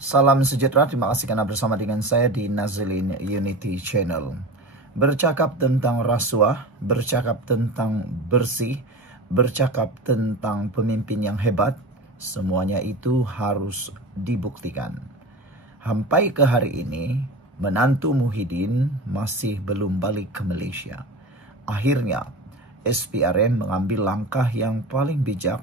Salam sejahtera, terima kasih karena bersama dengan saya di Nazilin Unity Channel. Bercakap tentang rasuah, bercakap tentang bersih, bercakap tentang pemimpin yang hebat, semuanya itu harus dibuktikan. Sampai ke hari ini, menantu Muhyiddin masih belum balik ke Malaysia. Akhirnya, SPRM mengambil langkah yang paling bijak,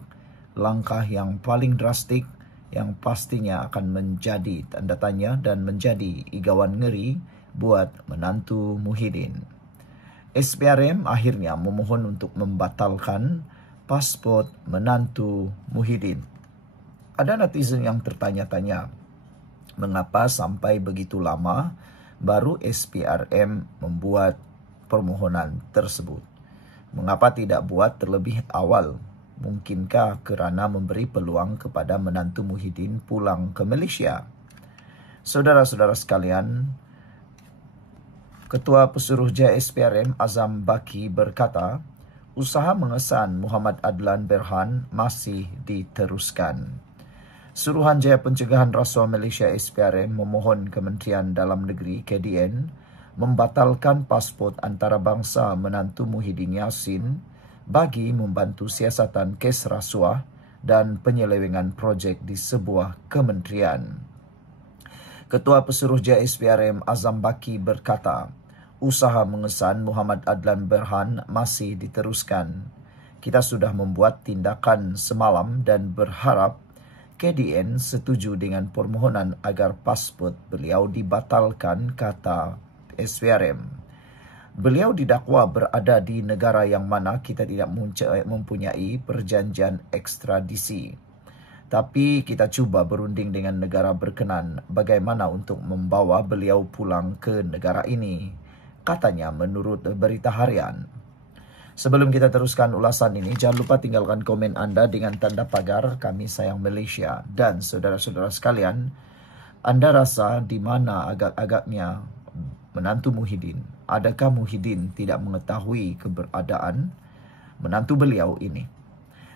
langkah yang paling drastik, yang pastinya akan menjadi tanda tanya dan menjadi igawan ngeri buat menantu Muhyiddin. SPRM akhirnya memohon untuk membatalkan pasport menantu Muhyiddin. Ada netizen yang tertanya-tanya, mengapa sampai begitu lama baru SPRM membuat permohonan tersebut? Mengapa tidak buat terlebih awal? Mungkinkah kerana memberi peluang kepada menantu Muhyiddin pulang ke Malaysia? Saudara-saudara sekalian, Ketua Pesuruhjaya SPRM Azam Baki berkata, usaha mengesan Muhammad Adlan Berhan masih diteruskan. Suruhanjaya Pencegahan Rasuah Malaysia SPRM memohon Kementerian Dalam Negeri KDN membatalkan pasport antarabangsa menantu Muhyiddin Yassin bagi membantu siasatan kes rasuah dan penyelewengan projek di sebuah kementerian. Ketua Pesuruhjaya SPRM Azam Baki berkata, usaha mengesan Muhammad Adlan Berhan masih diteruskan. Kita sudah membuat tindakan semalam dan berharap KDN setuju dengan permohonan agar pasport beliau dibatalkan, kata SPRM. Beliau didakwa berada di negara yang mana kita tidak mempunyai perjanjian ekstradisi. Tapi kita cuba berunding dengan negara berkenan bagaimana untuk membawa beliau pulang ke negara ini, katanya menurut Berita Harian. Sebelum kita teruskan ulasan ini, jangan lupa tinggalkan komen Anda dengan tanda pagar Kami Sayang Malaysia. Dan saudara-saudara sekalian, Anda rasa di mana agak-agaknya menantu Muhyiddin? Adakah Muhyiddin tidak mengetahui keberadaan menantu beliau ini?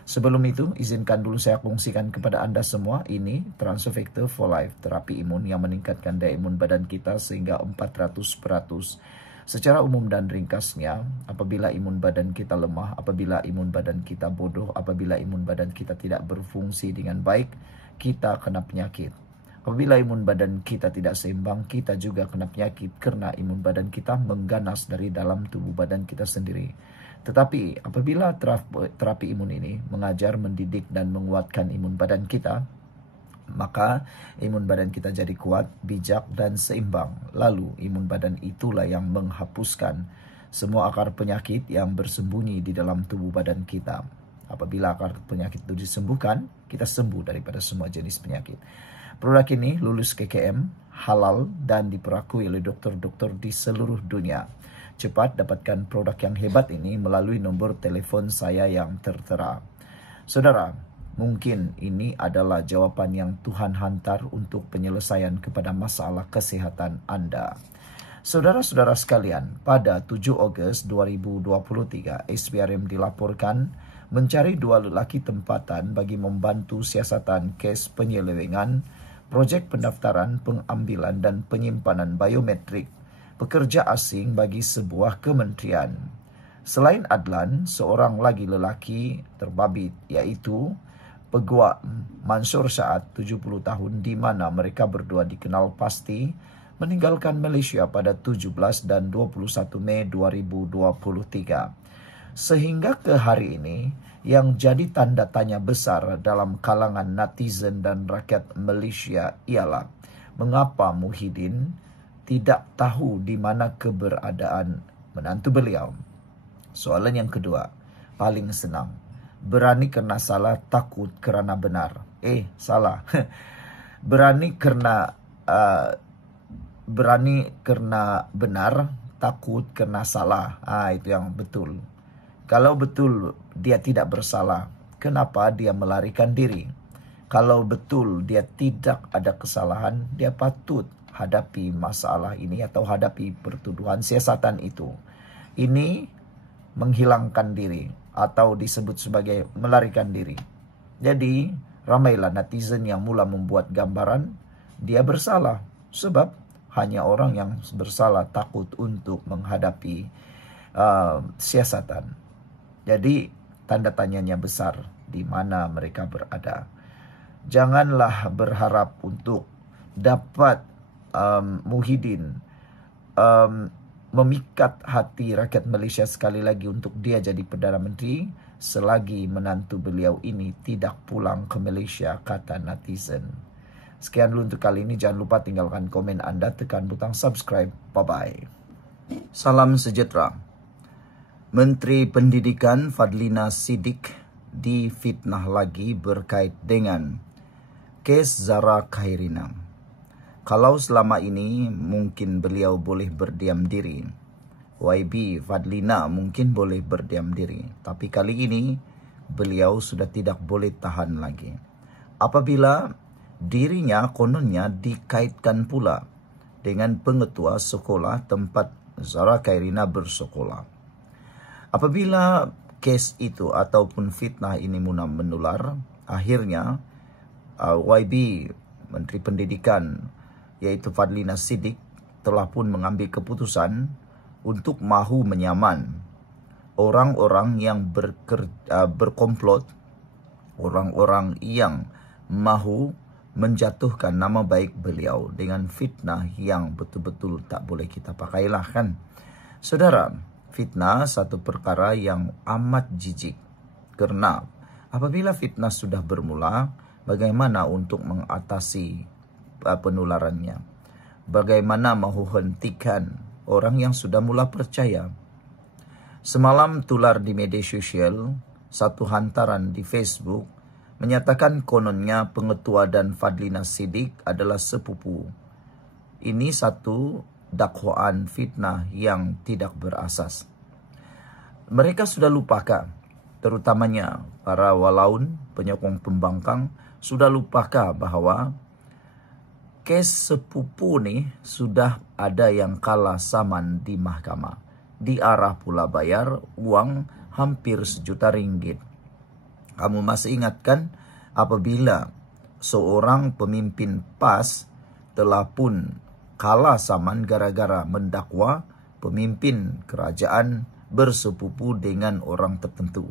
Sebelum itu, izinkan dulu saya kongsikan kepada Anda semua, ini Transfer Factor for Life, terapi imun yang meningkatkan daya imun badan kita sehingga 400%. Secara umum dan ringkasnya, apabila imun badan kita lemah, apabila imun badan kita bodoh, apabila imun badan kita tidak berfungsi dengan baik, kita kena penyakit. Apabila imun badan kita tidak seimbang, kita juga kena penyakit kerana imun badan kita mengganas dari dalam tubuh badan kita sendiri. Tetapi apabila terapi imun ini mengajar, mendidik dan menguatkan imun badan kita, maka imun badan kita jadi kuat, bijak dan seimbang. Lalu imun badan itulah yang menghapuskan semua akar penyakit yang bersembunyi di dalam tubuh badan kita. Apabila akar penyakit itu disembuhkan, kita sembuh daripada semua jenis penyakit. Produk ini lulus KKM, halal dan diperakui oleh doktor-doktor di seluruh dunia. Cepat dapatkan produk yang hebat ini melalui nombor telefon saya yang tertera. Saudara, mungkin ini adalah jawapan yang Tuhan hantar untuk penyelesaian kepada masalah kesehatan Anda. Saudara-saudara sekalian, pada 7 Ogos 2023, SPRM dilaporkan mencari 2 lelaki tempatan bagi membantu siasatan kes penyelewengan projek pendaftaran, pengambilan dan penyimpanan biometrik pekerja asing bagi sebuah kementerian. Selain Adlan, seorang lagi lelaki terbabit iaitu Peguam Mansur Saad, 70 tahun, di mana mereka berdua dikenal pasti meninggalkan Malaysia pada 17 dan 21 Mei 2023. Sehingga ke hari ini, yang jadi tanda tanya besar dalam kalangan netizen dan rakyat Malaysia ialah mengapa Muhyiddin tidak tahu di mana keberadaan menantu beliau. Soalan yang kedua, paling senang. Berani kerana salah, takut kerana benar. Salah. Berani kerana benar, takut kerana salah. Itu yang betul. Kalau betul dia tidak bersalah, kenapa dia melarikan diri? Kalau betul dia tidak ada kesalahan, dia patut hadapi masalah ini atau hadapi pertuduhan siasatan itu. Ini menghilangkan diri atau disebut sebagai melarikan diri. Jadi, ramailah netizen yang mula membuat gambaran dia bersalah. Sebab hanya orang yang bersalah takut untuk menghadapi siasatan. Jadi tanda tanyanya besar di mana mereka berada. Janganlah berharap untuk dapat Muhyiddin memikat hati rakyat Malaysia sekali lagi untuk dia jadi Perdana Menteri selagi menantu beliau ini tidak pulang ke Malaysia, kata netizen. Sekian dulu untuk kali ini. Jangan lupa tinggalkan komen Anda, tekan butang subscribe. Bye-bye. Salam sejahtera. Menteri Pendidikan Fadlina Siddiq difitnah lagi berkait dengan kes Zara Khairina. Kalau selama ini mungkin beliau boleh berdiam diri, YB Fadlina mungkin boleh berdiam diri. Tapi kali ini beliau sudah tidak boleh tahan lagi. Apabila dirinya kononnya dikaitkan pula dengan pengetua sekolah tempat Zara Khairina bersekolah. Apabila kes itu ataupun fitnah ini mula menular, akhirnya YB Menteri Pendidikan yaitu Fadlina Siddiq telah pun mengambil keputusan untuk mahu menyaman orang-orang yang berkomplot, orang-orang yang mahu menjatuhkan nama baik beliau dengan fitnah yang betul-betul tak boleh kita pakailah kan. Saudara, fitnah satu perkara yang amat jijik. Kerana apabila fitnah sudah bermula, bagaimana untuk mengatasi penularannya? Bagaimana mahu hentikan orang yang sudah mula percaya? Semalam tular di media sosial satu hantaran di Facebook menyatakan kononnya pengetua dan Fadlina Siddiq adalah sepupu. Ini satu dakwaan fitnah yang tidak berasas. Mereka sudah lupakan, terutamanya para walaun, penyokong pembangkang, sudah lupakan bahawa kes sepupu ni sudah ada yang kalah saman di mahkamah. Diarah pula bayar uang hampir RM1 juta. Kamu masih ingat kan apabila seorang pemimpin PAS telah pun kalah saman gara-gara mendakwa pemimpin kerajaan bersepupu dengan orang tertentu.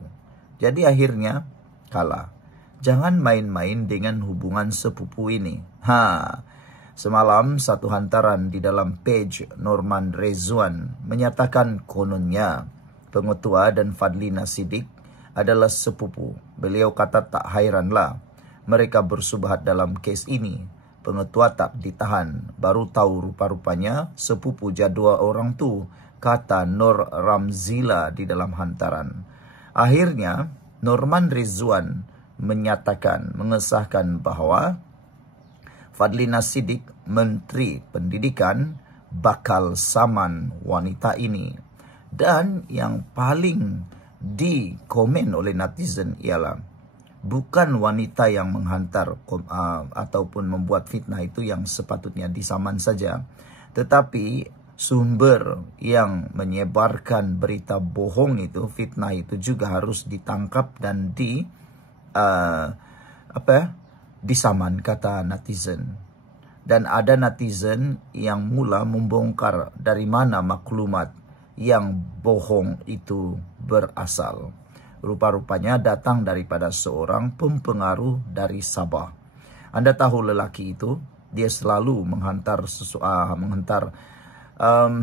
Jadi akhirnya kalah. Jangan main-main dengan hubungan sepupu ini. Semalam satu hantaran di dalam page Norman Rezwan menyatakan kononnya pengetua dan Fadlina Siddiq adalah sepupu. Beliau kata tak hairanlah mereka bersubhat dalam kes ini. Pengetua tak ditahan. Baru tahu rupa-rupanya sepupu jadua orang tu, kata Nur Ramzila di dalam hantaran. Akhirnya Norman Rezwan menyatakan, mengesahkan bahawa Fadlina Siddiq, Menteri Pendidikan, bakal saman wanita ini. Dan yang paling dikomen oleh netizen ialah bukan wanita yang menghantar ataupun membuat fitnah itu yang sepatutnya disaman saja, tetapi sumber yang menyebarkan berita bohong itu, fitnah itu juga harus ditangkap dan disaman, kata netizen. Dan ada netizen yang mula membongkar dari mana maklumat yang bohong itu berasal. Rupa-rupanya datang daripada seorang pempengaruh dari Sabah. Anda tahu lelaki itu, dia selalu menghantar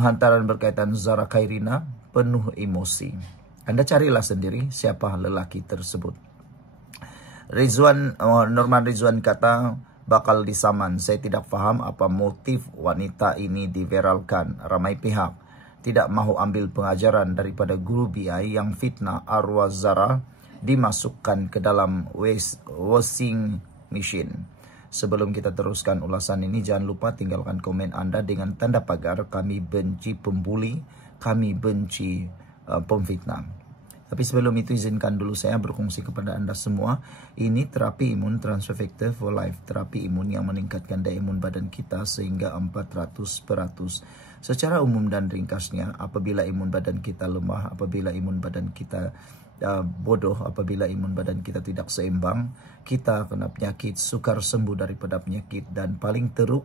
hantaran berkaitan Zara Khairina penuh emosi. Anda carilah sendiri siapa lelaki tersebut. Norman Rezwan kata bakal disaman. Saya tidak faham apa motif wanita ini diviralkan. Ramai pihak tidak mahu ambil pengajaran daripada guru BI yang fitnah arwah Zara dimasukkan ke dalam washing machine. Sebelum kita teruskan ulasan ini, jangan lupa tinggalkan komen Anda dengan tanda pagar kami benci pembuli, kami benci pemfitnah. Tapi sebelum itu izinkan dulu saya berkongsi kepada Anda semua. Ini terapi imun Transfer Factor for Life. Terapi imun yang meningkatkan daya imun badan kita sehingga 400%. Secara umum dan ringkasnya, apabila imun badan kita lemah, apabila imun badan kita bodoh apabila imun badan kita tidak seimbang. Kita kena penyakit, sukar sembuh daripada penyakit, dan paling teruk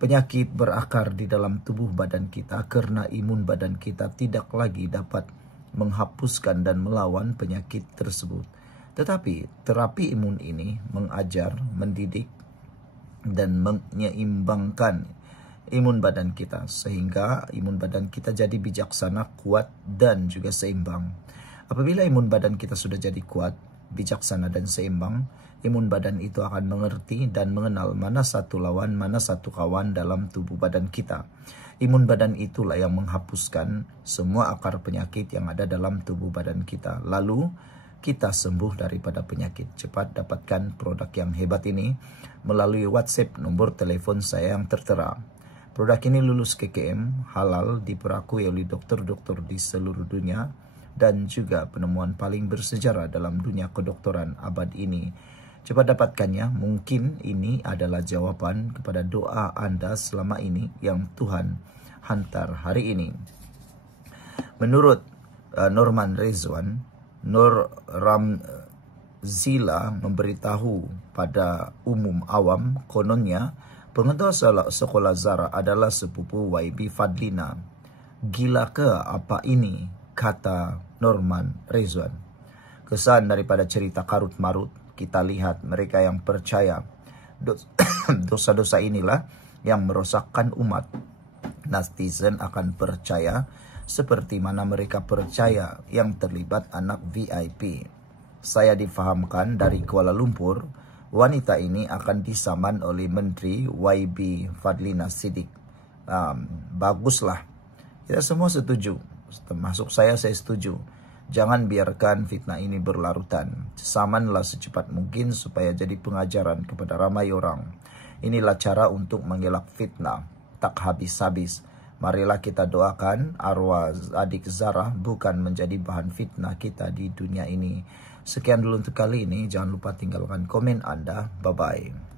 penyakit berakar di dalam tubuh badan kita karena imun badan kita tidak lagi dapat menghapuskan dan melawan penyakit tersebut. Tetapi terapi imun ini mengajar, mendidik, dan menyeimbangkan imun badan kita sehingga imun badan kita jadi bijaksana, kuat, dan juga seimbang. Apabila imun badan kita sudah jadi kuat, bijaksana, dan seimbang, imun badan itu akan mengerti dan mengenal mana satu lawan, mana satu kawan dalam tubuh badan kita. Imun badan itulah yang menghapuskan semua akar penyakit yang ada dalam tubuh badan kita. Lalu kita sembuh daripada penyakit. Cepat dapatkan produk yang hebat ini melalui WhatsApp nomor telepon saya yang tertera. Produk ini lulus KKM, halal, diperakui oleh dokter-dokter di seluruh dunia, dan juga penemuan paling bersejarah dalam dunia kedokteran abad ini. Cepat dapatkannya, mungkin ini adalah jawaban kepada doa Anda selama ini yang Tuhan hantar hari ini. Menurut Norman Rezwan, Nur Ramzila memberitahu pada umum awam, kononnya pengetua sekolah Zara adalah sepupu YB Fadlina. Gila ke apa ini? Kata Norman Rezwan. Kesan daripada cerita karut-marut, kita lihat mereka yang percaya dosa-dosa inilah yang merosakkan umat. Netizen akan percaya seperti mana mereka percaya yang terlibat anak VIP. Saya difahamkan dari Kuala Lumpur, wanita ini akan disaman oleh Menteri YB Fadlina Siddiq. Baguslah. Kita semua setuju. Termasuk saya setuju. Jangan biarkan fitnah ini berlarutan. Samanlah secepat mungkin supaya jadi pengajaran kepada ramai orang. Inilah cara untuk mengelak fitnah. Tak habis-habis. Marilah kita doakan arwah adik Zara bukan menjadi bahan fitnah kita di dunia ini. Sekian dulu untuk kali ini. Jangan lupa tinggalkan komen Anda. Bye-bye.